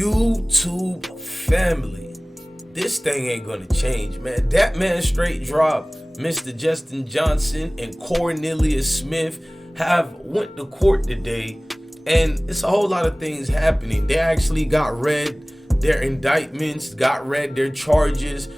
YouTube family, this thing ain't gonna change, man. That man straight dropped Mr. Justin Johnson and Cornelius Smith have went to court today, and it's a whole lot of things happening. They actually got read their indictments, got read their charges,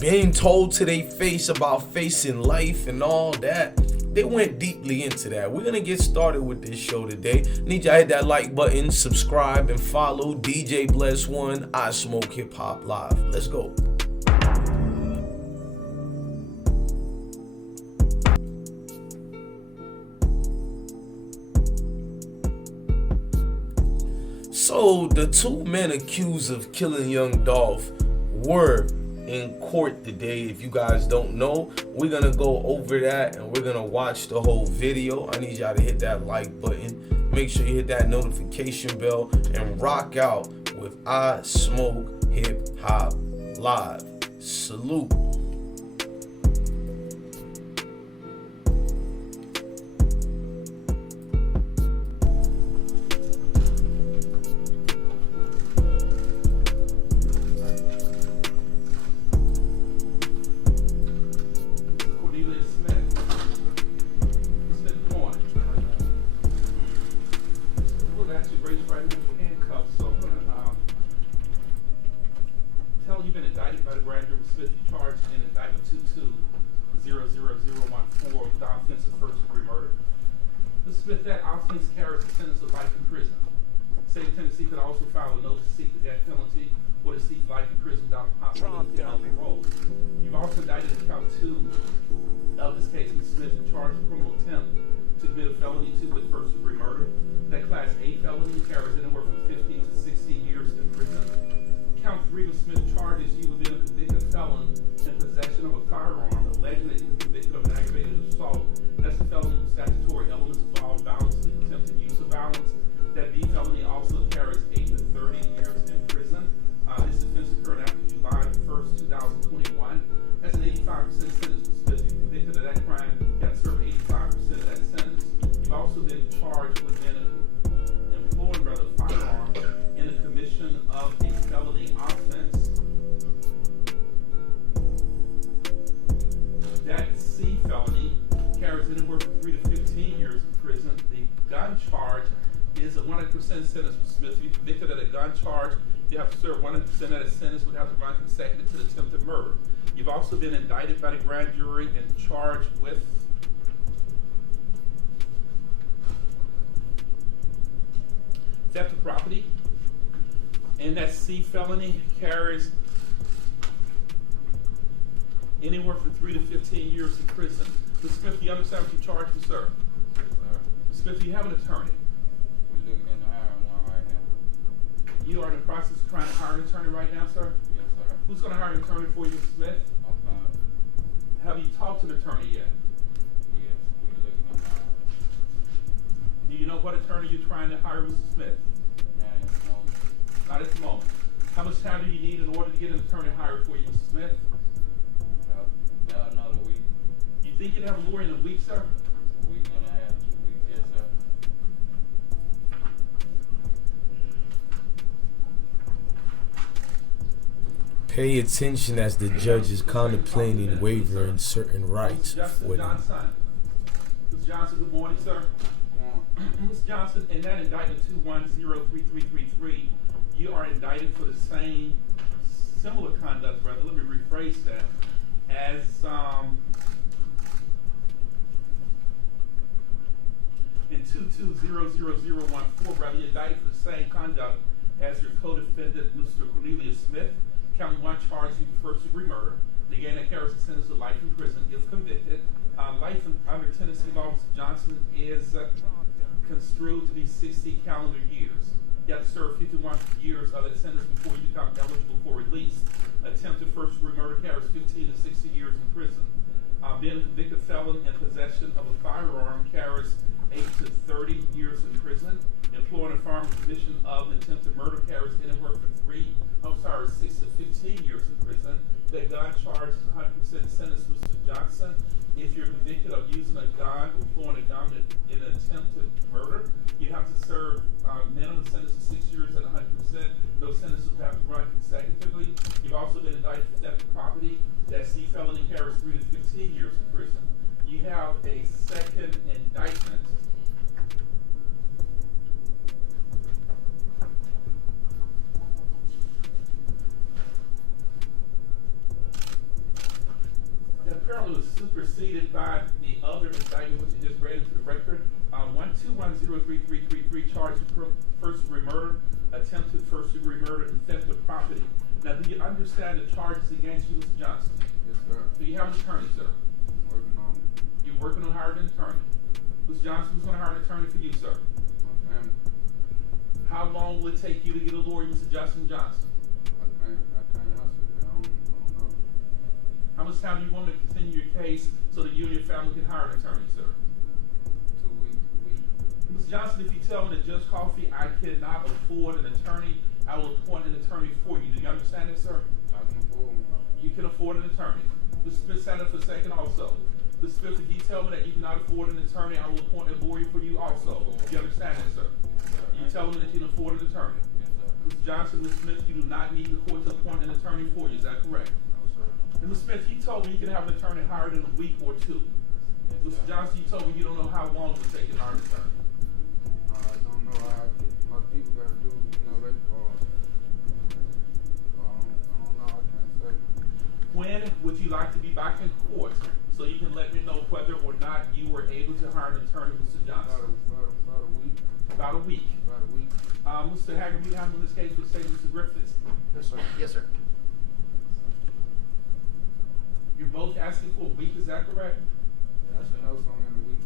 being told to their face about facing life and all that. They went deeply into that. We're gonna get started with this show today. Need y'all hit that like button, subscribe, and follow DJ Bless One. I Smoke Hip Hop Live. Let's go. So the two men accused of killing young Dolph were in court today. If you guys don't know, we're gonna go over that and we're gonna watch the whole video. I need y'all to hit that like button, make sure you hit that notification bell, and rock out with I Smoke Hip Hop Live. Salute. You've been indicted by the grand jury with Smith. You charged in indictment 22-00014 with the offense of first-degree murder. Mr. Smith, that offense carries a sentence of life in prison. State of Tennessee could also file a notice to seek the death penalty or to seek life in prison without the possibility of parole. You've also indicted in count 2 of this case, Mr. Smith, and charged with criminal attempt to commit a felony 2 with first-degree murder. That class A felony carries anywhere from 15 to 16 years in prison. Count 3 of Smith charges you with being a convicted felon in possession of a firearm, alleging that you were convicted of an aggravated assault. That's a felony with statutory elements involving violence, the attempted use of violence. That B felony also carries 8 to 30 years in prison. This offense occurred after July 1st, 2021. That's an 85% sentence. If you're convicted of that crime, you have to serve 85% of that sentence. You've also been charged with being employing rather firearm in the commission of a felony offense. That C felony carries anywhere from 3 to 15 years in prison. The gun charge is a 100% sentence for Smith. If you're convicted of a gun charge, you have to serve 100% of that sentence, would have to run consecutive to the attempted murder. You've also been indicted by the grand jury and charged with theft of property. And that C felony carries anywhere from 3 to 15 years in prison. Mr. Smith, do you understand what you're charged with, sir? Yes, sir. Mr. Smith, do you have an attorney? We're looking into hiring one right now. You are in the process of trying to hire an attorney right now, sir? Yes, sir. Who's going to hire an attorney for you, Mr. Smith? Okay. Have you talked to the attorney yet? Yes, we're looking into hiring. Do you know what attorney you're trying to hire, Mr. Smith? Not at the moment. Not at the moment. How much time do you need in order to get an attorney hired for you, Mr. Smith? About another week. You think you'd have a lawyer in a week, sir? A week and a half, 2 weeks. Yes, sir. Pay attention as the judge is contemplating wavering certain rights for them. Mr. Johnson, good morning, sir. Mr. Johnson, in that indictment 2103333, you are indicted for the same similar conduct, brother. Let me rephrase that. As in 22-00014, brother, you're indicted for the same conduct as your co-defendant, Mr. Cornelius Smith. Count 1 charges you with first-degree murder. Again, that carries a sentence of life in prison if convicted. Life under Tennessee law, Mr. Johnson, is construed to be 60 calendar years. You have to serve 51 years of that sentence before you become eligible for release. Attempted first-degree murder carries 15 to 60 years in prison. Being a convicted felon in possession of a firearm carries 8 to 30 years in prison. Employing a firearm commission of an attempted murder carries anywhere from 6 to 15 years in prison. That gun charge is 100% sentence, Mr. Johnson. If you're convicted of using a gun or employing a gun in an attempted murder, you have to serve minimum sentence of 6 years at 100%. No sentence consecutively. You've also been indicted for theft of property. That's the felony carries 3 to 15 years in prison. You have a second indictment. That apparently was superseded by the other indictment, which you just read into the record. 1210333 charged with first-degree murder, attempted first-degree murder, and theft of property. Now, do you understand the charges against you, Mr. Johnson? Yes, sir. Do you have an attorney, sir? Working on it. You're working on hiring an attorney. Mr. Johnson, who's going to hire an attorney for you, sir? My family. How long will it take you to get a lawyer, Mr. Justin Johnson? I can't answer that. I don't know. How much time do you want me to continue your case so that you and your family can hire an attorney, sir? 2 weeks, a week. Mr. Johnson, if you tell me that Judge Coffey, I cannot afford an attorney, I will appoint an attorney for you. Do you understand that, sir? I can afford one. You can afford an attorney. Mr. Smith, stand up for a second also. Mr. Smith, if you tell me that you cannot afford an attorney, I will appoint a lawyer for you also. Do you understand that, sir? You tell me that you can afford an attorney. Yes, sir. Mr. Johnson, Mr. Smith, you do not need the court to appoint an attorney for you. Is that correct? No, sir. And Mr. Smith, you told me you can have an attorney hired in a week or two. Yes, Mr. sir. Johnson, you told me you don't know how long it will take to hire an attorney. I don't know how my people got to do, they I don't know, I can't say. When would you like to be back in court so you can let me know whether or not you were able to hire an attorney, Mr. Johnson? About a week. About a week. About a week. Mr. Haggard, you handle this case with, say, Mr. Griffiths. Yes, sir. Yes, sir. You're both asking for a week, is that correct? I should know something in a week.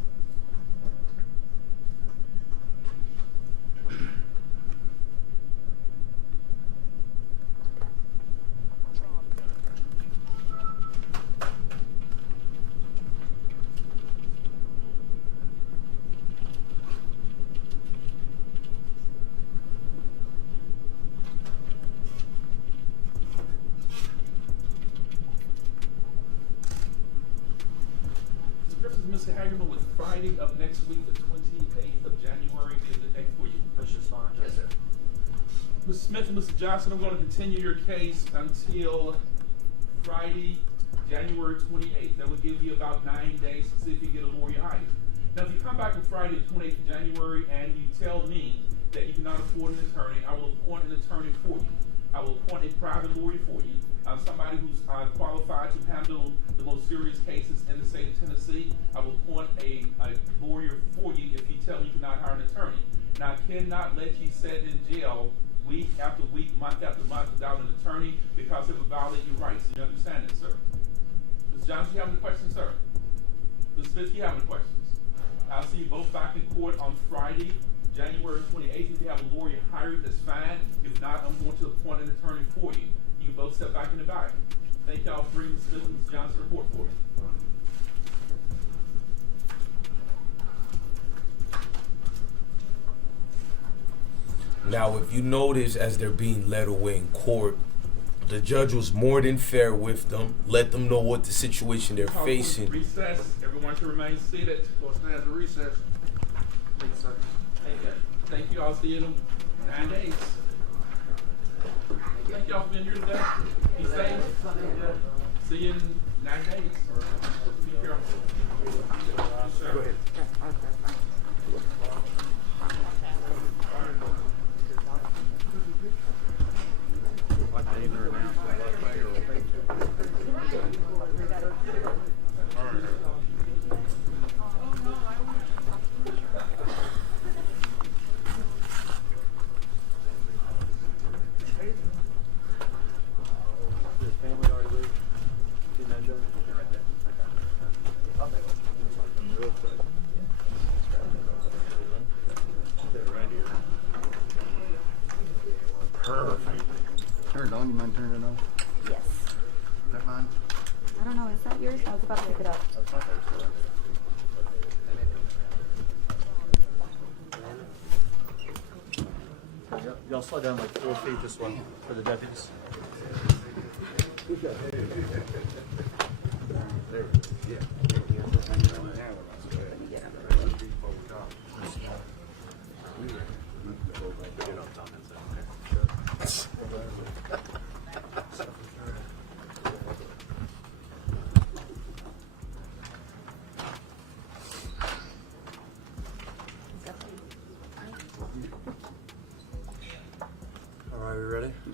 Mr. Hagerman, with Friday of next week, the 28th of January, be a good day for you. That's just fine. Yes, sir. Mr. Smith and Mr. Johnson, I'm going to continue your case until Friday, January 28th. That will give you about 9 days to see if you get a lawyer hired. Now, if you come back on Friday, the 28th of January, and you tell me that you cannot afford an attorney, I will appoint an attorney for you. I will appoint a private lawyer for you. Somebody who's qualified to handle the most serious cases in the state of Tennessee. I will appoint a lawyer for you if you tell me you cannot hire an attorney. Now, I cannot let you sit in jail week after week, month after month without an attorney because it would violate your rights. Do you understand that, sir? Ms. Johnson, you have any questions, sir? Ms. Smith, you have any questions? I'll see you both back in court on Friday, January 28th. If you have a lawyer hired, that's fine. If not, I'm going to appoint an attorney for you. You can both step back in the back. Thank y'all for bringing Smith and Ms. Johnson report for me. Now, if you notice, as they're being led away in court, the judge was more than fair with them, let them know what the situation they're Call for facing. recess. Everyone can remain seated. Court stands at recess. Thank you, sir. Thank you. I'll see you in 9 days. Thank y'all for being here today. Be safe. See you in 9 days. Be careful. Yes, sir. Go ahead. Like they either announced it like they or they His family already leave? Didn't that, Joe? Real quick. Put it right here. Perfect. Turn it on. You mind turning it on? Yes. That mine? I don't know. Is that yours? I was about to pick it up. Y'all slow down like 4 feet this way for the deputies.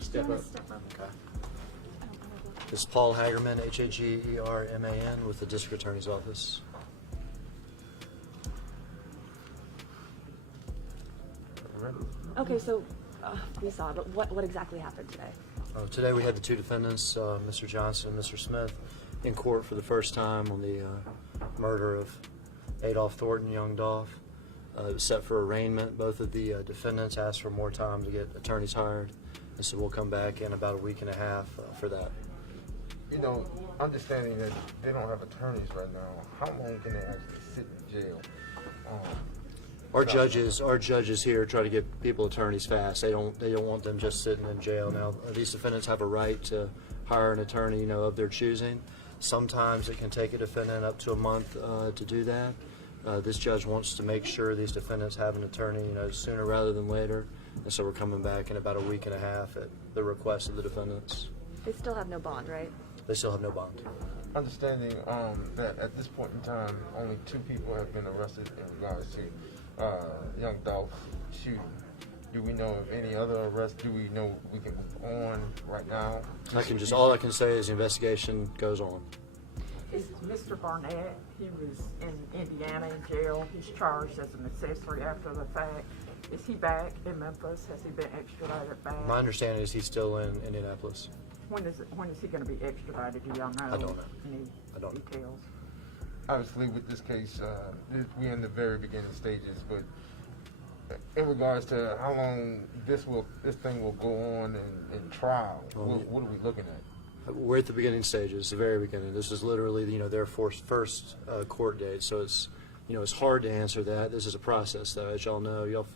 today? Step up. Okay. This is Paul Hagerman, Hagerman, with the District Attorney's Office. Okay, so we saw, but what exactly happened today? Today we had the two defendants, Mr. Johnson and Mr. Smith, in court for the first time on the murder of Adolph Thornton, young Dolph. It was set for arraignment. Both of the defendants asked for more time to get attorneys hired, and so we'll come back in about a week and a half for that. You know, understanding that they don't have attorneys right now, how long can they actually sit in jail? Our judges here try to get people attorneys fast. They don't want them just sitting in jail. Now, these defendants have a right to hire an attorney, you know, of their choosing. Sometimes it can take a defendant up to a month to do that. This judge wants to make sure these defendants have an attorney, you know, sooner rather than later. And so we're coming back in about a week and a half at the request of the defendants. They still have no bond, right? They still have no bond. Understanding that at this point in time, only 2 people have been arrested in regards to young Dolph shooting. Do we know of any other arrests? Do we know we can move on right now? All I can say is the investigation goes on. Is Mr. Barnett, he was in Indiana in jail. He's charged as an accessory after the fact. Is he back in Memphis? Has he been extradited back? My understanding is he's still in Indianapolis. When is he going to be extradited? Do y'all know? I don't know. Any I don't know. details? Obviously, with this case, we're in the very beginning stages, but in regards to how long this thing will go on in trial, what are we looking at? We're at the beginning stages, the very beginning. This is literally, you know, their first court date, so it's, you know, it's hard to answer that. This is a process, though, as y'all know. Y'all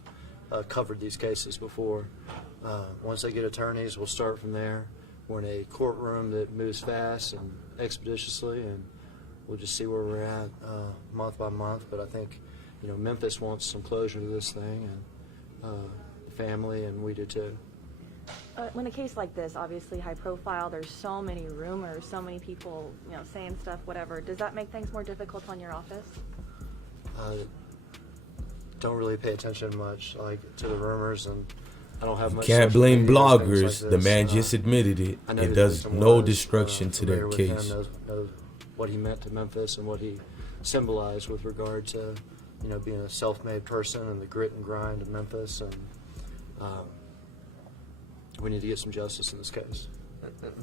covered these cases before. Once they get attorneys, we'll start from there. We're in a courtroom that moves fast and expeditiously, and we'll just see where we're at month by month. But I think, you know, Memphis wants some closure to this thing, and the family, and we do too. When a case like this, obviously high profile, there's so many rumors, so many people, you know, saying stuff, whatever. Does that make things more difficult on your office? Don't really pay attention much, like, to the rumors, and I don't have much. Can't social blame media or things bloggers. like The this. man just admitted it. I know It that does Jason no was, destruction to their familiar with case. him, knows what he meant to Memphis and what he symbolized with regard to, you know, being a self-made person and the grit and grind of Memphis, and we need to get some justice in this case.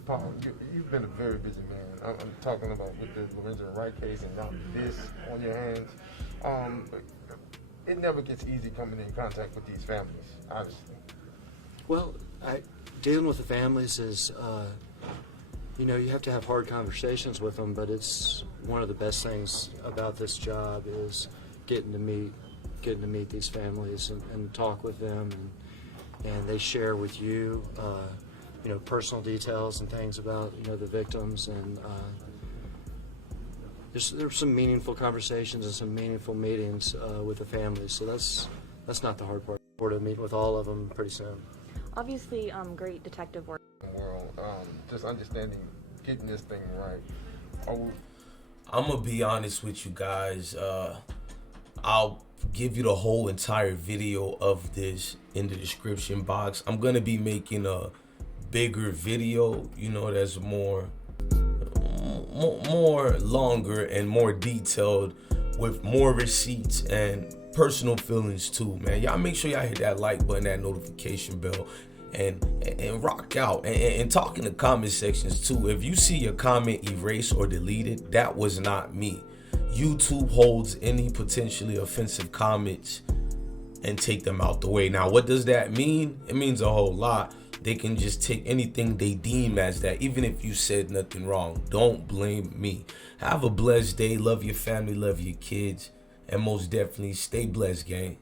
Paul, you've been a very busy man. I'm talking about with the Ll3Rs Wright case and now this on your hands. It never gets easy coming in contact with these families, obviously. Well, dealing with the families is, you know, you have to have hard conversations with them, but it's one of the best things about this job is getting to meet these families and talk with them, and they share with you, you know, personal details and things about, you know, the victims, and there's some meaningful conversations and some meaningful meetings with the families. So that's not the hard part. We're to meet with all of them pretty soon. Obviously, great detective work. World, just understanding, getting this thing right. I'm gonna be honest with you guys. I'll give you the whole entire video of this in the description box. I'm gonna be making a bigger video, you know, that's more longer and more detailed, with more receipts and personal feelings too, man. Y'all make sure y'all hit that like button, that notification bell, and rock out and talk in the comment sections too. If you see your comment erased or deleted, that was not me. YouTube holds any potentially offensive comments and take them out the way. Now, what does that mean? It means a whole lot. They can just take anything they deem as that, even if you said nothing wrong. Don't blame me. Have a blessed day. Love your family, love your kids, and most definitely stay blessed, gang.